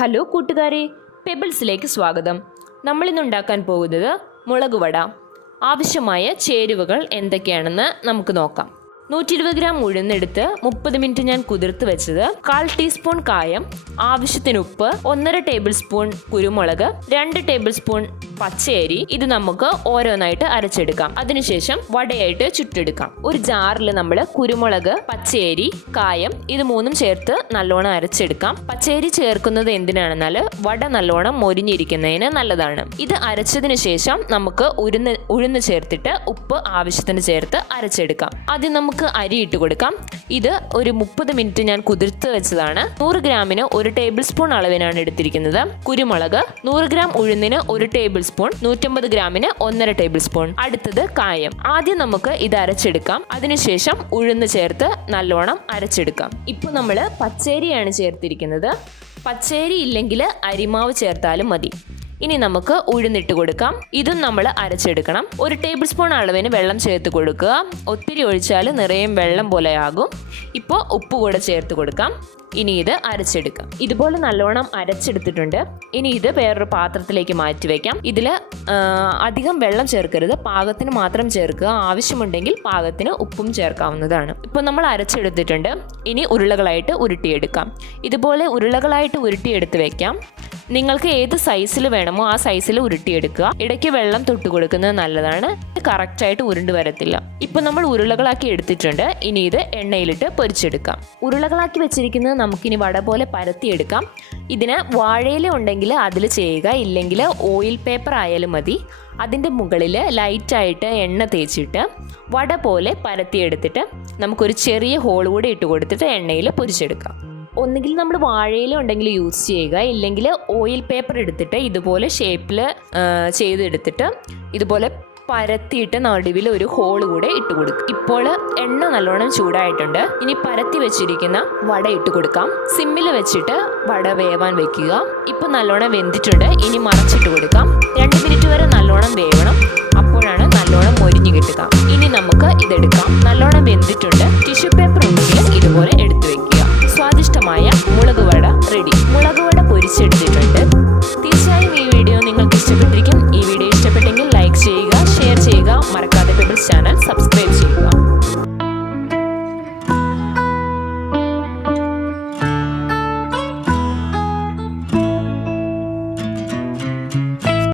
Hello കൂട്ടുകാരെ, പെബിൾസിലേക്ക് സ്വാഗതം. നമ്മളിന്ന് ഉണ്ടാക്കാൻ പോകുന്നത് മുളക് വട. ആവശ്യമായ ചേരുവകൾ എന്തൊക്കെയാണെന്ന് നമുക്ക് നോക്കാം. 120 ഗ്രാം ഉഴുന്നെടുത്ത് 30 മിനിറ്റ് ഞാൻ കുതിർത്ത് വെച്ചത്, 1/4 ടീസ്പൂൺ കായം, ആവശ്യത്തിന് ഉപ്പ്, 1.5 ടേബിൾ സ്പൂൺ കുരുമുളക്, 2 ടേബിൾ സ്പൂൺ പച്ചയരി. ഇത് നമുക്ക് ഓരോന്നായിട്ട് അരച്ചെടുക്കാം. അതിനുശേഷം വടയായിട്ട് ചുട്ടെടുക്കാം. ഒരു ജാറിൽ നമ്മൾ കുരുമുളക്, പച്ചയരി, കായം ഇത് മൂന്നും ചേർത്ത് നല്ലോണം അരച്ചെടുക്കാം. പച്ചയരി ചേർക്കുന്നത് എന്തിനാണെന്നാൽ വട നല്ലോണം മൊരിഞ്ഞിരിക്കുന്നതിന് നല്ലതാണ്. ഇത് അരച്ചതിന് ശേഷം നമുക്ക് ഉഴുന്ന് ചേർത്തിട്ട് ഉപ്പ് ആവശ്യത്തിന് ചേർത്ത് അരച്ചെടുക്കാം. ആദ്യം നമുക്ക് അരി ഇട്ട് കൊടുക്കാം. ഇത് ഒരു 30 മിനിറ്റ് ഞാൻ കുതിർത്ത് വെച്ചതാണ്. 100 ഗ്രാമിന് 1 ടേബിൾ സ്പൂൺ അളവിനാണ് എടുത്തിരിക്കുന്നത്. കുരുമുളക് 100 ഗ്രാം ഉഴുന്നിന് 1 ടേബിൾ സ്പൂൺ, 150 ഗ്രാമിന് 1.5 ടേബിൾ സ്പൂൺ. അടുത്തത് കായം. ആദ്യം നമുക്ക് ഇത് അരച്ചെടുക്കാം. അതിനുശേഷം ഉഴുന്ന് ചേർത്ത് നല്ലോണം അരച്ചെടുക്കാം. ഇപ്പോൾ നമ്മൾ പച്ചരിയാണ് ചേർത്തിരിക്കുന്നത്. പച്ചരി ഇല്ലെങ്കിൽ അരിമാവ് ചേർത്താലും മതി. ഇനി നമുക്ക് ഉഴുന്നിട്ട് കൊടുക്കാം. ഇതും നമ്മൾ അരച്ചെടുക്കണം. 1 ടേബിൾ സ്പൂൺ അളവിന് വെള്ളം ചേർത്ത് കൊടുക്കുക. ഒത്തിരി ഒഴിച്ചാൽ നിറയെ വെള്ളം പോലെയാകും. ഇപ്പോൾ ഉപ്പ് കൂടെ ചേർത്ത് കൊടുക്കാം. ഇനി ഇത് അരച്ചെടുക്കാം. ഇതുപോലെ നല്ലോണം അരച്ചെടുത്തിട്ടുണ്ട്. ഇനി ഇത് വേറൊരു പാത്രത്തിലേക്ക് മാറ്റി വയ്ക്കാം. ഇതിൽ അധികം വെള്ളം ചേർക്കരുത്, പാകത്തിന് മാത്രം ചേർക്കുക. ആവശ്യമുണ്ടെങ്കിൽ പാകത്തിന് ഉപ്പും ചേർക്കാവുന്നതാണ്. ഇപ്പോൾ നമ്മൾ അരച്ചെടുത്തിട്ടുണ്ട്. ഇനി ഉരുളകളായിട്ട് ഉരുട്ടിയെടുക്കാം. ഇതുപോലെ ഉരുളകളായിട്ട് ഉരുട്ടിയെടുത്ത് വയ്ക്കാം. നിങ്ങൾക്ക് ഏത് സൈസിൽ വേണമോ ആ സൈസിൽ ഉരുട്ടിയെടുക്കുക. ഇടയ്ക്ക് വെള്ളം തൊട്ട് കൊടുക്കുന്നത് നല്ലതാണ്. കറക്റ്റായിട്ട് ഉരുണ്ട് വരത്തില്ല. ഇപ്പം നമ്മൾ ഉരുളകളാക്കി എടുത്തിട്ടുണ്ട്. ഇനി ഇത് എണ്ണയിലിട്ട് പൊരിച്ചെടുക്കാം. ഉരുളകളാക്കി വെച്ചിരിക്കുന്നത് നമുക്കിനി വട പോലെ പരത്തിയെടുക്കാം. ഇതിന് വാഴയില ഉണ്ടെങ്കിൽ അതിൽ ചെയ്യുക, ഇല്ലെങ്കിൽ ഓയിൽ പേപ്പർ ആയാലും മതി. അതിൻ്റെ മുകളിൽ ലൈറ്റായിട്ട് എണ്ണ തേച്ചിട്ട് വട പോലെ പരത്തിയെടുത്തിട്ട് നമുക്കൊരു ചെറിയ ഹോൾ കൂടെ ഇട്ട് കൊടുത്തിട്ട് എണ്ണയിൽ പൊരിച്ചെടുക്കാം. ഒന്നുകിൽ നമ്മൾ വാഴയില ഉണ്ടെങ്കിൽ യൂസ് ചെയ്യുക, ഇല്ലെങ്കിൽ ഓയിൽ പേപ്പർ എടുത്തിട്ട് ഇതുപോലെ ഷേപ്പിൽ ചെയ്തെടുത്തിട്ട് ഇതുപോലെ പരത്തിയിട്ട് നടുവിൽ ഒരു ഹോൾ കൂടെ ഇട്ട് കൊടുക്കും. ഇപ്പോൾ എണ്ണ നല്ലോണം ചൂടായിട്ടുണ്ട്. ഇനി പരത്തി വെച്ചിരിക്കുന്ന വട ഇട്ട് കൊടുക്കാം. സിമ്മിൽ വെച്ചിട്ട് വട വേവാൻ വെക്കുക. ഇപ്പോൾ നല്ലോണം വെന്തിട്ടുണ്ട്. ഇനി മറച്ചിട്ട് കൊടുക്കാം. 2 മിനിറ്റ് വരെ നല്ലോണം വേവണം. അപ്പോഴാണ് നല്ലോണം മൊരിഞ്ഞ് കിട്ടുക. ഇനി നമുക്ക് ഇതെടുക്കാം. നല്ലോണം വെന്തിട്ടുണ്ട്. ടിഷ്യൂ പേപ്പർ ഉണ്ടെങ്കിൽ ഇതുപോലെ എടുത്തു വെക്കുക. സ്വാദിഷ്ടമായ മുളക് വട റെഡി. മുളക് വട പൊരിച്ചെടുത്തിട്ടുണ്ട്. തീർച്ചയായും ഈ വീഡിയോ നിങ്ങൾക്ക് ഇഷ്ടപ്പെട്ടിരിക്കും. ഈ വീഡിയോ ഇഷ്ടപ്പെട്ടെങ്കിൽ ലൈക്ക് ചെയ്യുക, ഷെയർ ചെയ്യുക. മറക്കാതെ പെബിൾസ് ചാനൽ സബ്സ്ക്രൈബ് ചെയ്യുക.